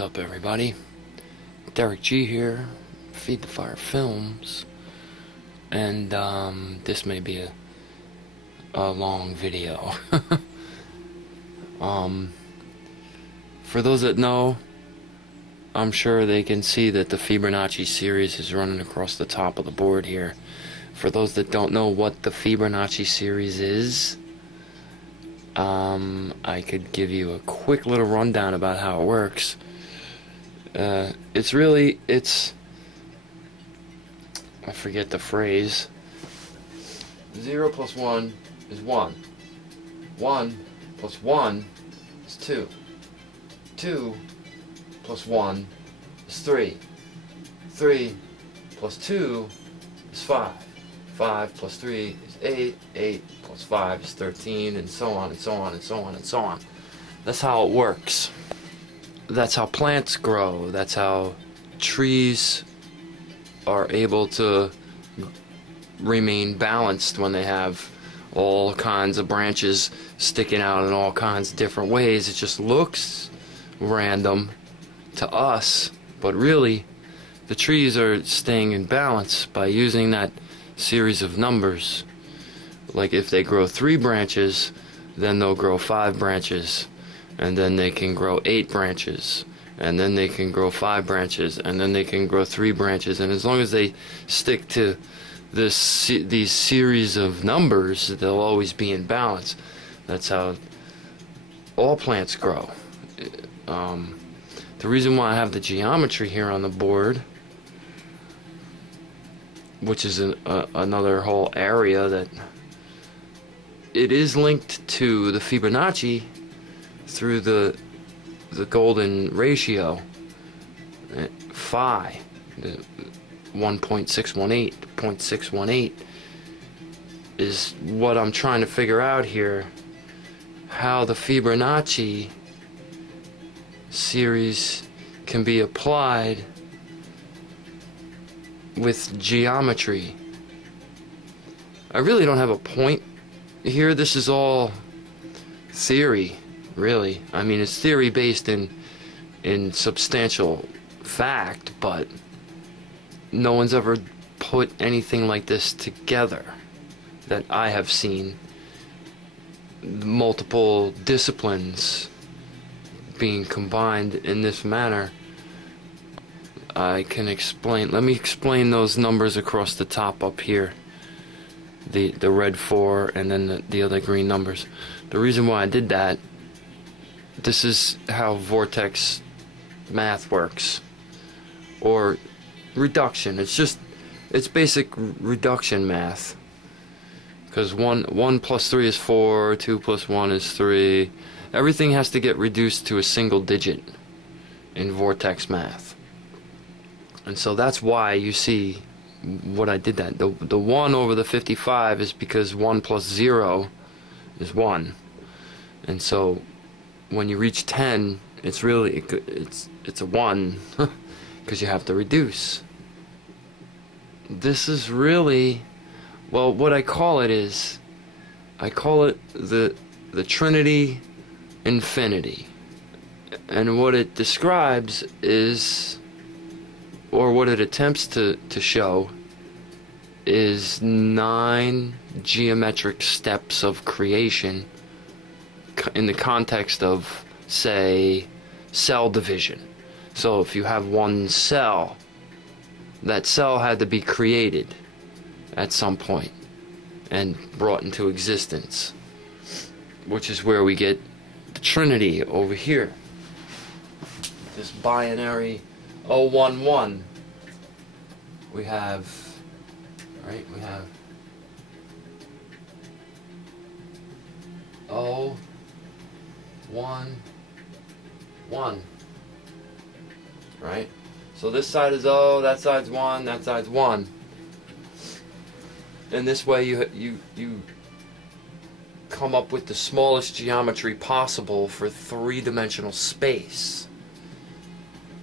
What's up, everybody? Derek G here, Feed the Fire Films, and this may be a long video. For those that know, I'm sure they can see that the Fibonacci series is running across the top of the board here. For those that don't know what the Fibonacci series is, I could give you a quick little rundown about how it works. I forget the phrase. 0 plus 1 is 1. 1 plus 1 is 2. 2 plus 1 is 3. 3 plus 2 is 5. 5 plus 3 is 8. 8 plus 5 is 13, and so on and so on and so on and so on. That's how it works. That's how plants grow. That's how trees are able to remain balanced when they have all kinds of branches sticking out in all kinds of different ways. It just looks random to us, but really the trees are staying in balance by using that series of numbers. Like if they grow 3 branches, then they'll grow 5 branches, and then they can grow 8 branches, and then they can grow 5 branches, and then they can grow 3 branches. And as long as they stick to these series of numbers, they'll always be in balance. That's how all plants grow. The reason why I have the geometry here on the board, which is another whole area that it is linked to the Fibonacci through the golden ratio, phi, the 1.618. 0.618 is what I'm trying to figure out here, how the Fibonacci series can be applied with geometry. I really don't have a point here. This is all theory, really. I mean, it's theory based in substantial fact, but no one's ever put anything like this together that I have seen. Multiple disciplines being combined in this manner. I can explain. Let me explain those numbers across the top up here. The red 4 and then the other green numbers. The reason why I did that, this is how Vortex math works, or reduction. It's basic reduction math, because 1 plus 3 is 4, 2 plus 1 is 3. Everything has to get reduced to a single digit in Vortex math. And so that's why you see what I did that. The 1 over the 55 is because 1 plus 0 is 1. And so when you reach 10, it's really it's a 1 because you have to reduce. This is really, well, what I call it is, I call it the Trinity infinity. And what it describes is, or what it attempts to show, is 9 geometric steps of creation in the context of, say, cell division. So if you have one cell, that cell had to be created at some point and brought into existence, which is where we get the Trinity over here. This binary 011. We have 0, 1, 1. Right? So this side is 0, that side's 1, that side's 1. And this way you come up with the smallest geometry possible for 3-dimensional space.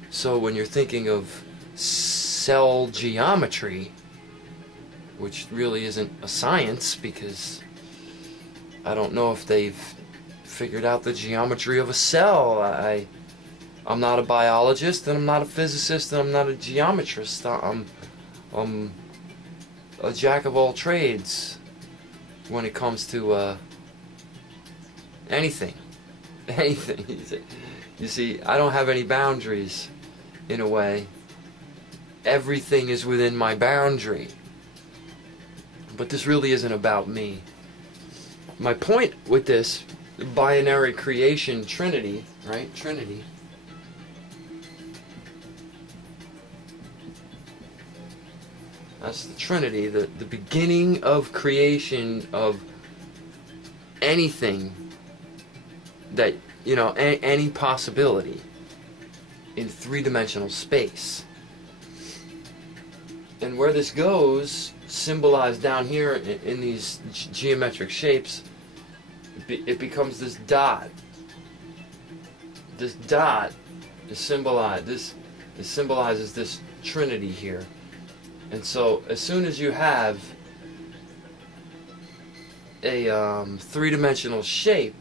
So when you're thinking of cell geometry, which really isn't a science, because I don't know if they've figured out the geometry of a cell. I'm not a biologist, and I'm not a physicist, and I'm not a geometrist. I'm a jack of all trades when it comes to anything. Anything. You see, I don't have any boundaries, in a way. Everything is within my boundary. But this really isn't about me. My point with this binary creation Trinity, right? Trinity. That's the Trinity, the beginning of creation of anything that, you know, any possibility in three-dimensional space. And where this goes, symbolized down here in these geometric shapes, it becomes this dot. This dot is symbolized. It symbolizes this Trinity here. And so, as soon as you have a three-dimensional shape,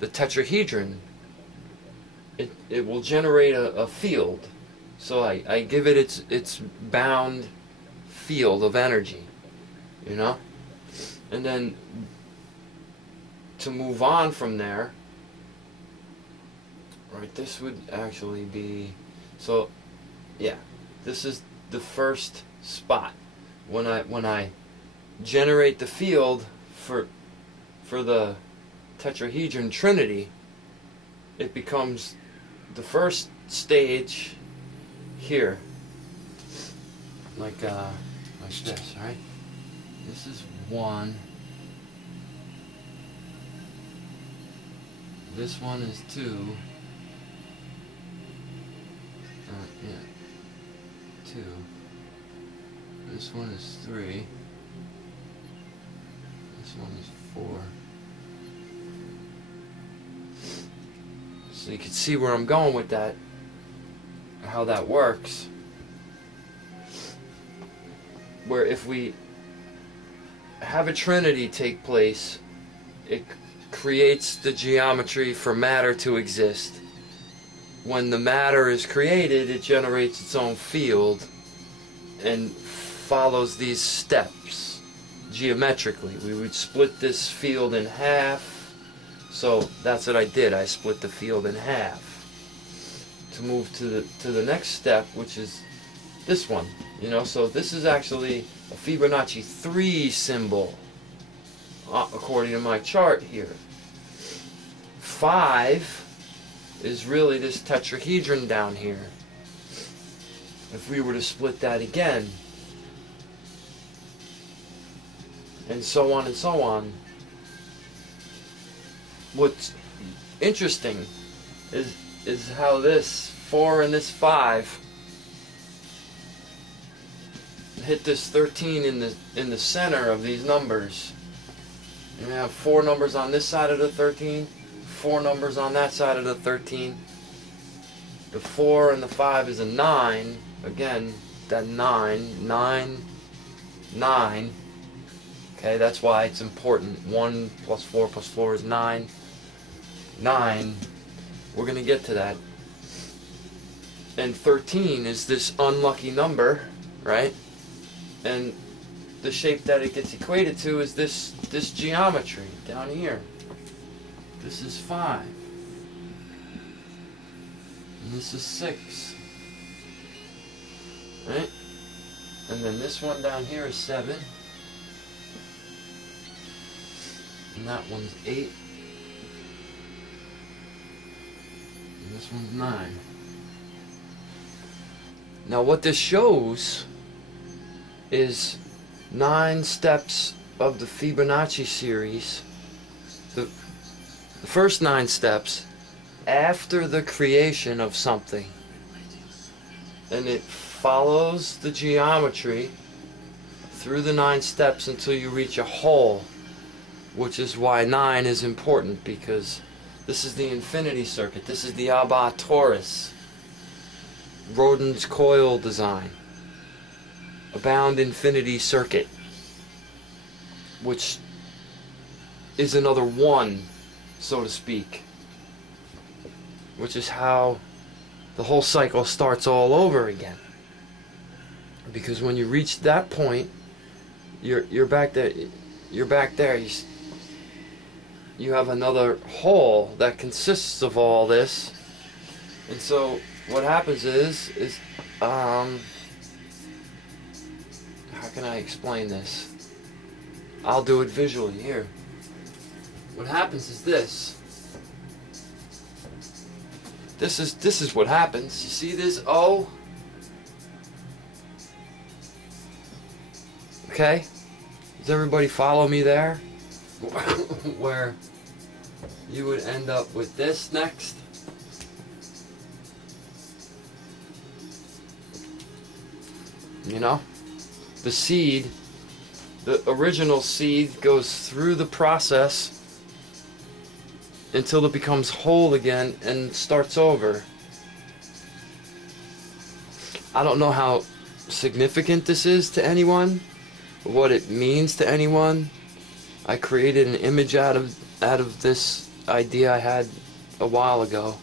the tetrahedron, it will generate a field. So I give it its bound field of energy, you know? And then to move on from there, right, this would actually be, so yeah, this is the first spot. When I generate the field for the tetrahedron Trinity, it becomes the first stage here, like this, right? This is 1. This one is 2. Yeah, 2. This one is 3. This one is 4. So you can see where I'm going with that, how that works. Where if we have a Trinity take place, it creates the geometry for matter to exist. When the matter is created, it generates its own field and follows these steps geometrically. We would split this field in half. So that's what I did. I split the field in half to move to the next step, which is this one. You know, so this is actually a Fibonacci 3 symbol, according to my chart here. 5 is really this tetrahedron down here. If we were to split that again, and so on and so on. What's interesting is how this 4 and this 5 hit this 13 in the center of these numbers. And we have 4 numbers on this side of the 13, 4 numbers on that side of the 13. The 4 and the 5 is a 9. Again, that 9, 9, 9. Okay, that's why it's important. 1 plus 4 plus 4 is 9. 9. We're going to get to that. And 13 is this unlucky number, right? And the shape that it gets equated to is this geometry down here. This is 5. And this is 6. Right? And then this one down here is 7. And that one's 8. And this one's 9. Now what this shows is 9 steps of the Fibonacci series. The first 9 steps after the creation of something. And it follows the geometry through the 9 steps until you reach a whole. Which is why 9 is important, because this is the infinity circuit. This is the Abba Taurus, Rodin's coil design. A bound infinity circuit, which is another 1, so to speak. which is how the whole cycle starts all over again. Because when you reach that point, you're back there. You're back there. You have another whole that consists of all this, and so what happens is how can I explain this? I'll do it visually here. What happens is this. This is what happens. You see this O? Okay? Does everybody follow me there? Where you would end up with this next. You know? The seed, the original seed goes through the process until it becomes whole again and starts over. I don't know how significant this is to anyone, what it means to anyone. I created an image out of this idea I had a while ago,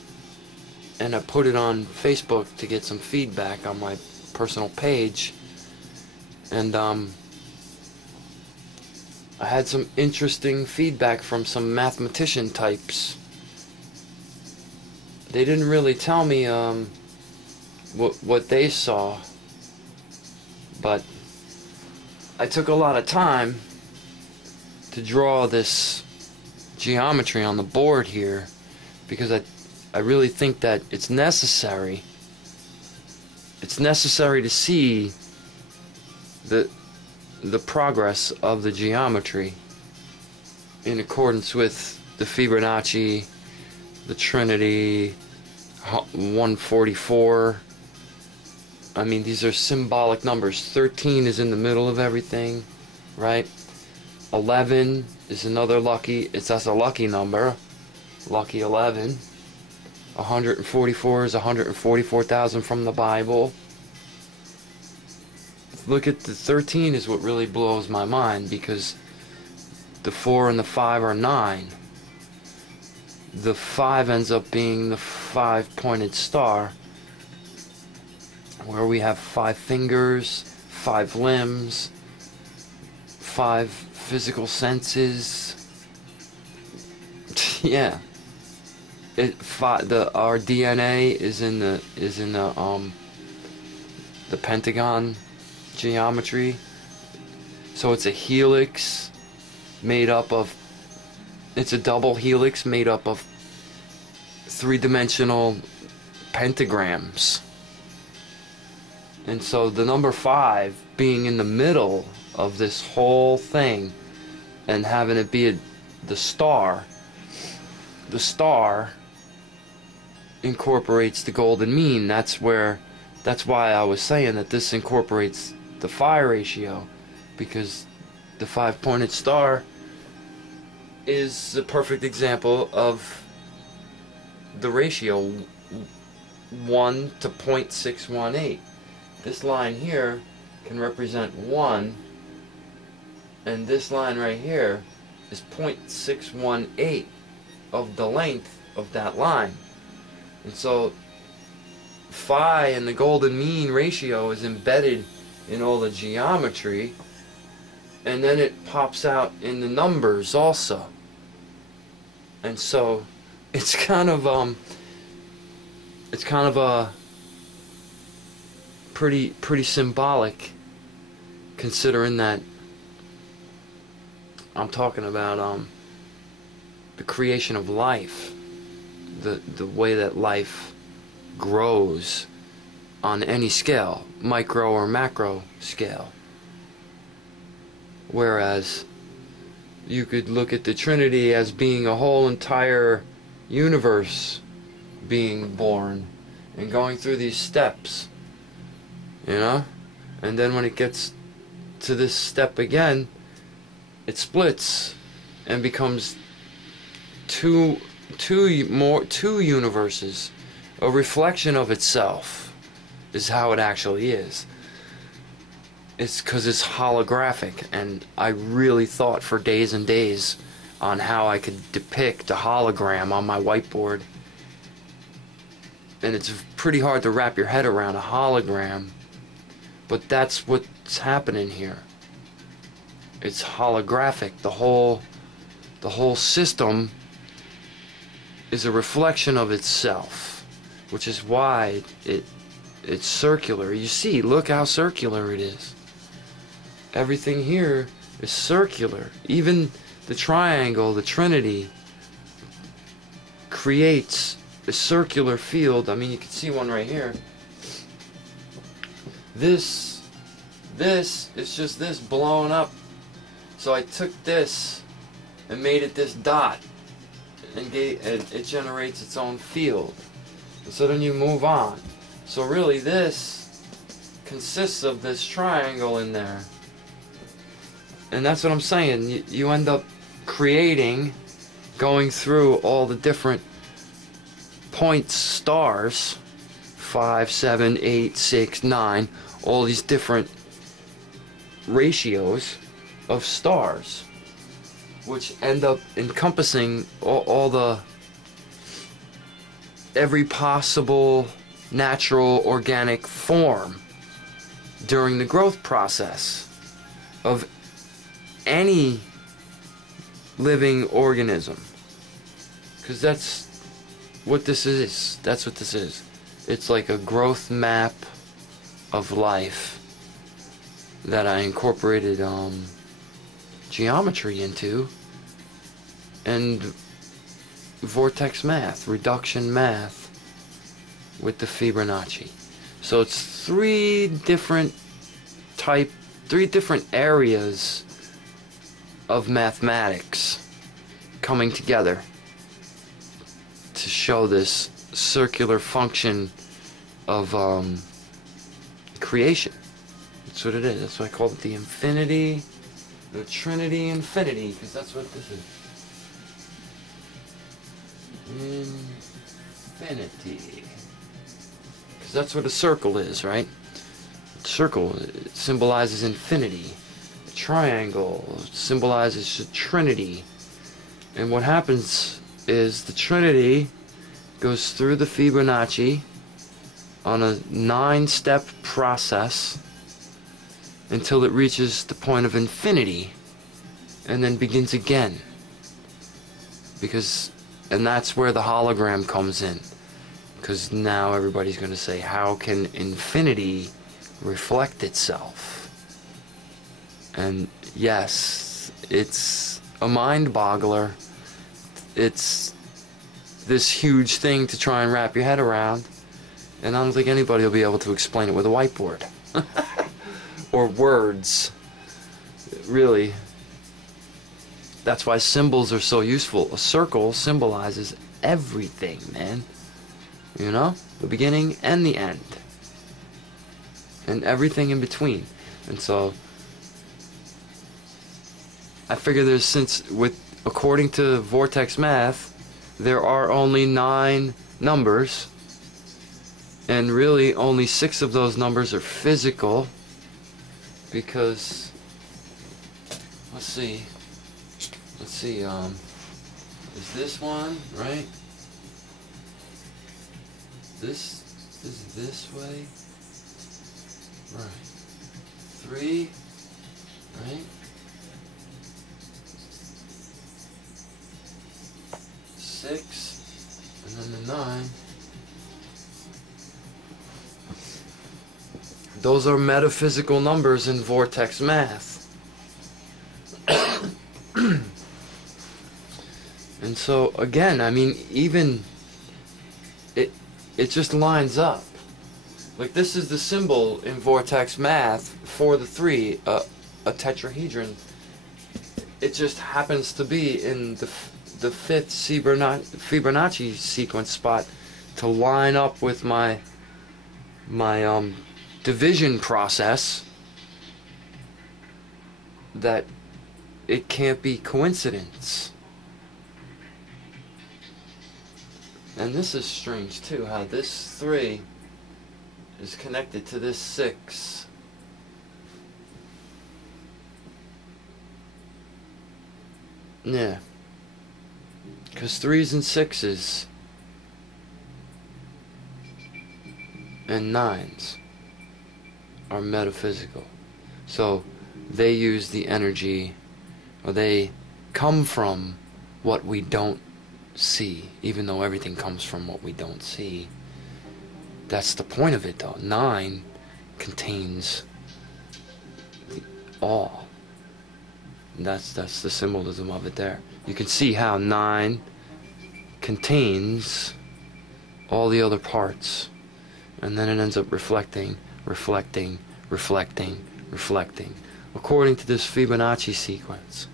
and I put it on Facebook to get some feedback on my personal page, and I had some interesting feedback from some mathematician types. They didn't really tell me what they saw, but I took a lot of time to draw this geometry on the board here, because I really think that it's necessary. It's necessary to see the progress of the geometry in accordance with the Fibonacci, the Trinity, 144. I mean, these are symbolic numbers. 13 is in the middle of everything, right? 11 is another lucky, that's a lucky number, lucky 11. 144 is 144,000 from the Bible. Look at the 13 is what really blows my mind, because the 4 and the 5 are 9. The 5 ends up being the 5-pointed star, where we have 5 fingers, 5 limbs, 5 physical senses. Yeah. Our DNA is in the pentagon geometry. So it's a helix made up of, it's a double helix made up of 3-dimensional pentagrams. And so the number 5 being in the middle of this whole thing and having it be the star incorporates the golden mean. That's why I was saying that this incorporates the phi ratio, because the 5-pointed star is a perfect example of the ratio 1 to 0.618. This line here can represent 1, and this line right here is 0.618 of the length of that line. And so phi and the golden mean ratio is embedded in all the geometry, and then it pops out in the numbers also. And so it's kind of a pretty symbolic, considering that I'm talking about the creation of life, the way that life grows on any scale, micro or macro scale. Whereas you could look at the Trinity as being a whole entire universe being born and going through these steps, you know? And then when it gets to this step again, it splits and becomes two universes. A reflection of itself is how it actually is. It's because it's holographic, and I really thought for days and days on how I could depict a hologram on my whiteboard. and it's pretty hard to wrap your head around a hologram, but that's what's happening here. It's holographic. The whole system is a reflection of itself, which is why it's circular. You see, look how circular it is. Everything here is circular. Even the triangle, the Trinity, creates a circular field. I mean, you can see one right here. This is just this blown up. So I took this and made it this dot, and it generates its own field. And so then you move on. So really this consists of this triangle in there. And that's what I'm saying. You end up creating, going through all the different points, stars, 5, 7, 8, 6, 9, all these different ratios of stars, which end up encompassing every possible natural organic form during the growth process of any living organism. Because that's what this is. That's what this is. It's like a growth map of life that I incorporated geometry into, and vortex math, reduction math with the Fibonacci. So it's three different areas of mathematics coming together to show this circular function of creation. That's what it is. That's why I called it the infinity, the Trinity infinity, because that's what this is. Infinity. Because that's what a circle is, right? A circle symbolizes infinity. A triangle symbolizes the Trinity. And what happens is the Trinity goes through the Fibonacci on a 9-step process until it reaches the point of infinity, and then begins again. And that's where the hologram comes in. Because now everybody's going to say, how can infinity reflect itself? And yes, it's a mind boggler. It's this huge thing to try and wrap your head around, and I don't think anybody will be able to explain it with a whiteboard. Or words. Really. That's why symbols are so useful. A circle symbolizes everything, man. You know? The beginning and the end. And everything in between. And so I figure according to Vortex math, there are only 9 numbers, and really only 6 of those numbers are physical. Because let's see, is this one, right? This is this way, right? 3, right? 6, and then the 9. Those are metaphysical numbers in vortex math. And so again, I mean, even it just lines up. Like, this is the symbol in vortex math for the 3, a tetrahedron. It just happens to be in the 5th Fibonacci sequence spot to line up with my division process, that it can't be coincidence. And this is strange too, how this 3 is connected to this 6. Yeah. Because 3s and 6s and 9s are metaphysical. So they use the energy, or they come from what we don't see, even though everything comes from what we don't see. That's the point of it, though. 9 contains all. That's the symbolism of it there. You can see how 9 contains all the other parts, and then it ends up reflecting, reflecting, reflecting, reflecting, according to this Fibonacci sequence.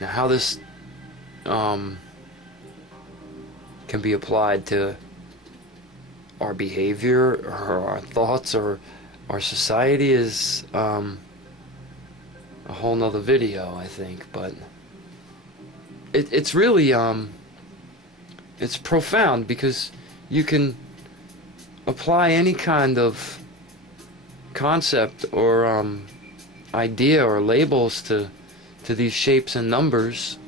Now, how this can be applied to our behavior or our thoughts or our society is a whole nother video, I think. But it's really it's profound, because you can apply any kind of concept or idea or labels to these shapes and numbers,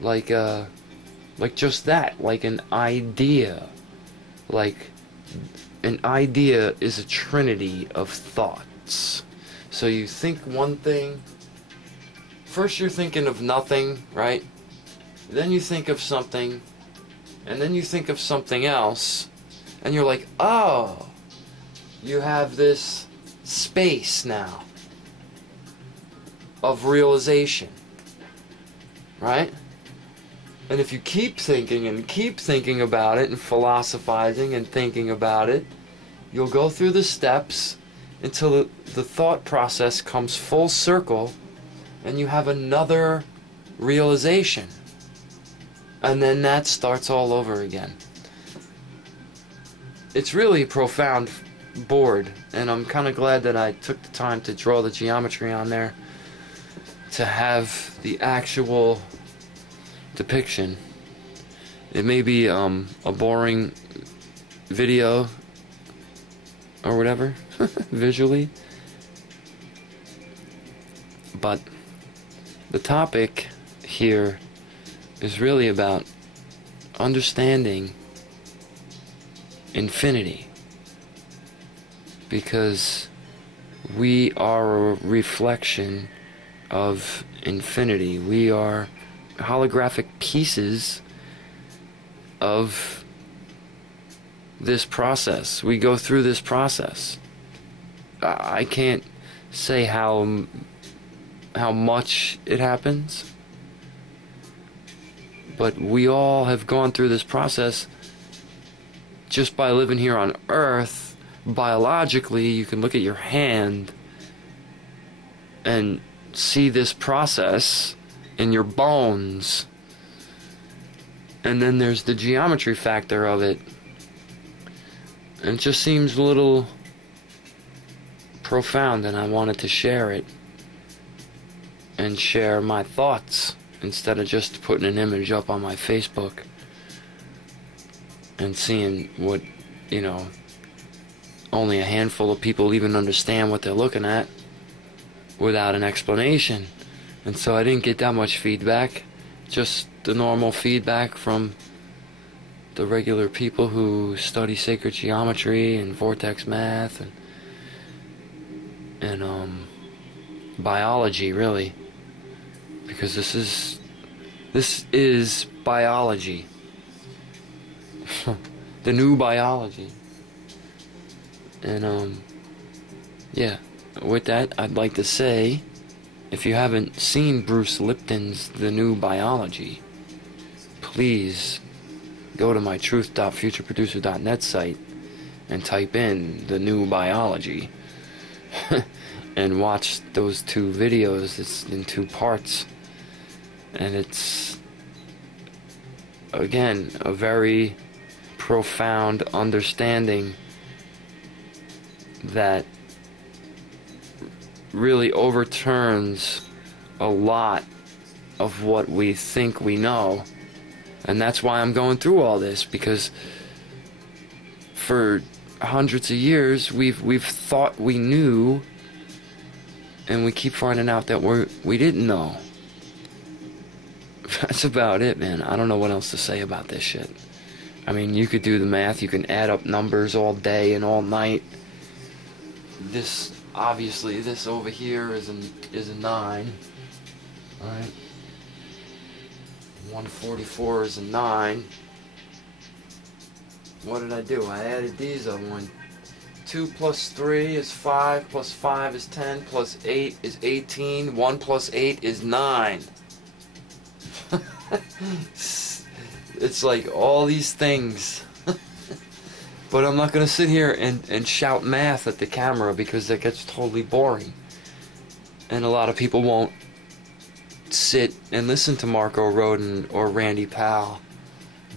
like just that, like an idea. Like an idea is a trinity of thoughts. So you think one thing, first you're thinking of nothing, right? Then you think of something, and then you think of something else, and you're like, oh, you have this space now of realization, right? And if you keep thinking and keep thinking about it and philosophizing and thinking about it, you'll go through the steps until the thought process comes full circle and you have another realization. And then that starts all over again. It's really a profound board, and I'm kind of glad that I took the time to draw the geometry on there to have the actual depiction. It may be a boring video or whatever visually, but the topic here is really about understanding infinity, because we are a reflection of infinity. We are holographic pieces of this process. We go through this process. I can't say how much it happens, but we all have gone through this process just by living here on Earth. Biologically, you can look at your hand and see this process in your bones. And then there's the geometry factor of it. And it just seems a little profound, and I wanted to share it and share my thoughts instead of just putting an image up on my Facebook and seeing what, you know, only a handful of people even understand what they're looking at without an explanation. And so I didn't get that much feedback, just the normal feedback from the regular people who study sacred geometry and vortex math and biology, really, because this is biology. The new biology. And yeah, with that, I'd like to say, if you haven't seen Bruce Lipton's The New Biology, please go to my truth.futureproducer.net site and type in The New Biology and watch those 2 videos. It's in 2 parts, and it's, again, a very profound understanding that really overturns a lot of what we think we know. And that's why I'm going through all this, because for hundreds of years we've thought we knew, and we keep finding out that we didn't know. That's about it, man. I don't know what else to say about this shit. I mean, you could do the math. You can add up numbers all day and all night. This, obviously, this over here is a 9. Alright. 144 is a 9. What did I do? I added these up. 2 plus 3 is 5, plus 5 is 10, plus 8 is 18, 1 plus 8 is 9. It's like all these things. But I'm not going to sit here and shout math at the camera because that gets totally boring. And a lot of people won't sit and listen to Marco Rodin or Randy Powell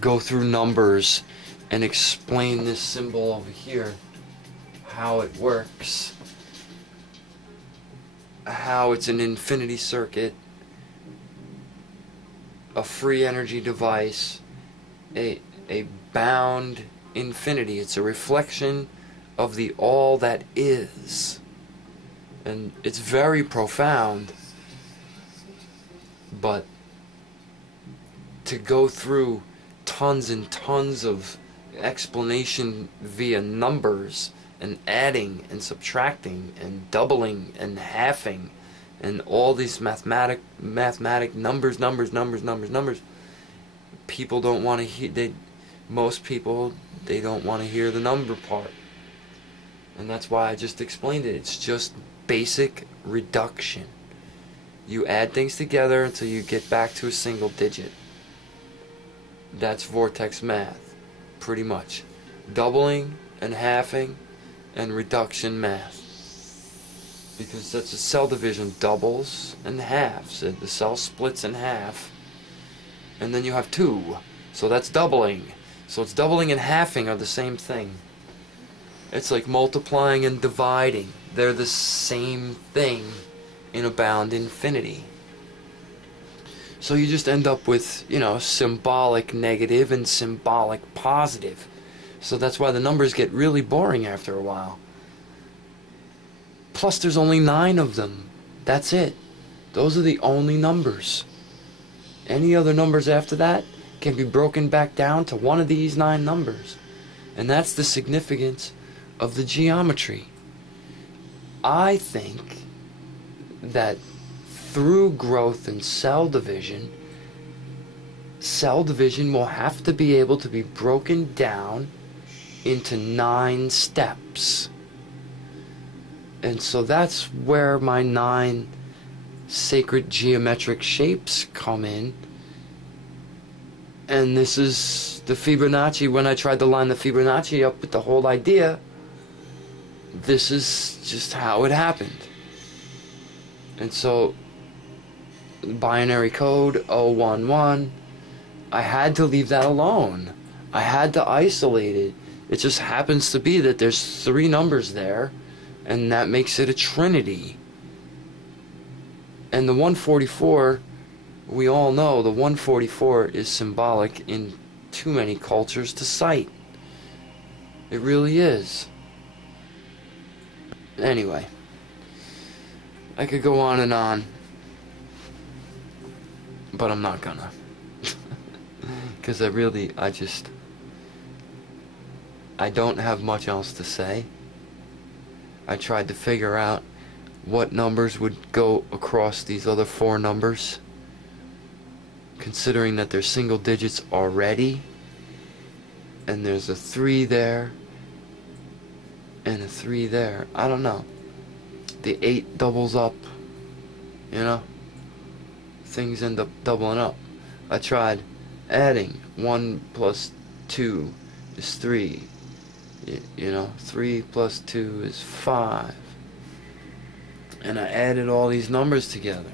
go through numbers and explain this symbol over here, how it works, how it's an infinity circuit, a free energy device, a bound infinity. It's a reflection of the all that is. And it's very profound, but to go through tons and tons of explanation via numbers and adding and subtracting and doubling and halving and all these mathematic numbers, people don't want to hear. Most people, they don't want to hear the number part, and that's why I just explained it. It's just basic reduction. You add things together until you get back to a single digit. That's Vortex math, pretty much. Doubling and halving and reduction math. Because that's a cell division, doubles and halves. The cell splits in half, and then you have 2. So that's doubling. So it's doubling and halving are the same thing. It's like multiplying and dividing. They're the same thing in a bound infinity. So you just end up with, you know, symbolic negative and symbolic positive. So that's why the numbers get really boring after a while. Plus there's only 9 of them. That's it. Those are the only numbers. Any other numbers after that can be broken back down to one of these 9 numbers. And that's the significance of the geometry. I think that through growth and cell division will have to be able to be broken down into 9 steps. And so that's where my 9 sacred geometric shapes come in. And this is the Fibonacci. When I tried to line the Fibonacci up with the whole idea, this is just how it happened. And so binary code 011, I had to leave that alone. I had to isolate it. It just happens to be that there's 3 numbers there, and that makes it a trinity. And the 144, we all know the 144 is symbolic in too many cultures to cite. It really is. Anyway, I could go on and on, but I'm not gonna. Because I don't have much else to say. I tried to figure out what numbers would go across these other 4 numbers, considering that they're single digits already, and there's a 3 there and a 3 there. I don't know. The 8 doubles up, you know, things end up doubling up. I tried adding 1 plus 2 is 3, you know, 3 plus 2 is 5, and I added all these numbers together,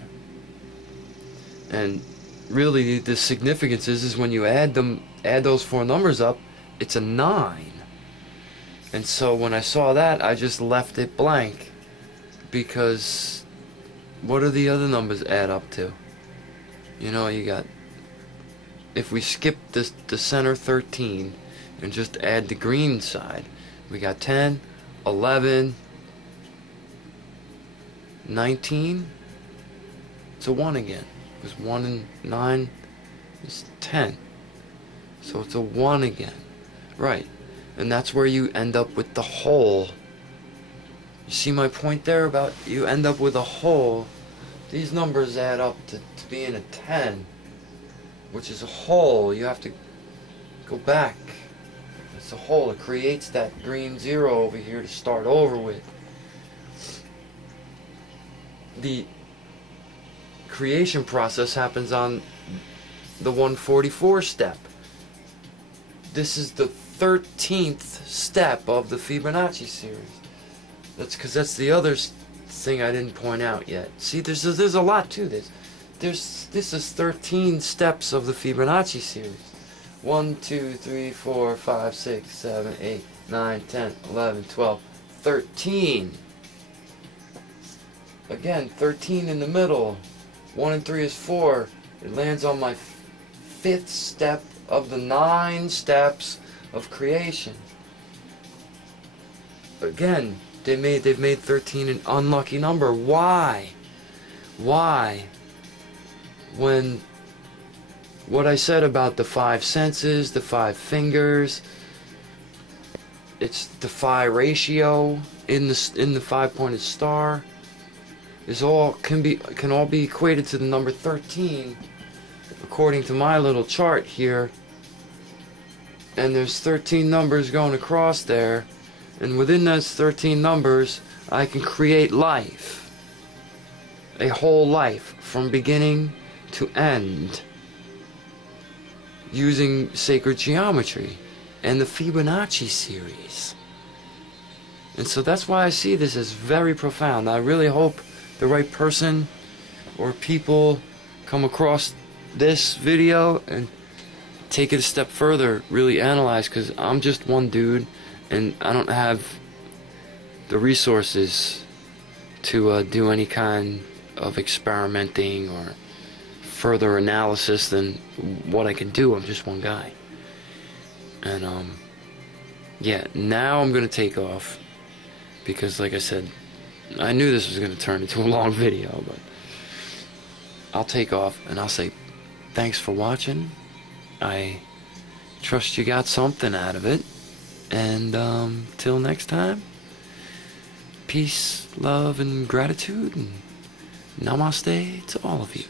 and really the significance is when you add those 4 numbers up, it's a 9. And so when I saw that, I just left it blank, because what do the other numbers add up to? You know, you got, if we skip the center 13 and just add the green side, we got 10, 11, 19. It's a 1 again, because 1 and 9 is 10. So it's a 1 again. Right. And that's where you end up with the whole. You see my point there about you end up with a whole? These numbers add up to being a 10, which is a whole. You have to go back. It's a whole. It creates that green 0 over here to start over with. The creation process happens on the 144 step. This is the 13th step of the Fibonacci series. That's because that's the other thing I didn't point out yet. See, there's a lot to this. This is 13 steps of the Fibonacci series. 1, 2, 3, 4, 5, 6, 7, 8, 9, 10, 11, 12, 13. Again, 13 in the middle. 1 and 3 is 4. It lands on my 5th step of the 9 steps of creation. Again, they've made 13 an unlucky number. Why? Why? When what I said about the 5 senses, the 5 fingers, it's the phi ratio in the 5-pointed star, is all can all be equated to the number 13 according to my little chart here. And there's 13 numbers going across there, and within those 13 numbers I can create life, a whole life from beginning to end, using sacred geometry and the Fibonacci series. And so that's why I see this as very profound. I really hope the right person or people come across this video and take it a step further, really analyze, because I'm just one dude and I don't have the resources to do any kind of experimenting or further analysis than what I can do. I'm just one guy. And yeah, now I'm gonna take off because, like I said, I knew this was gonna turn into a long video, but I'll take off and I'll say thanks for watching. I trust you got something out of it, and till next time, peace, love, and gratitude, and namaste to all of you.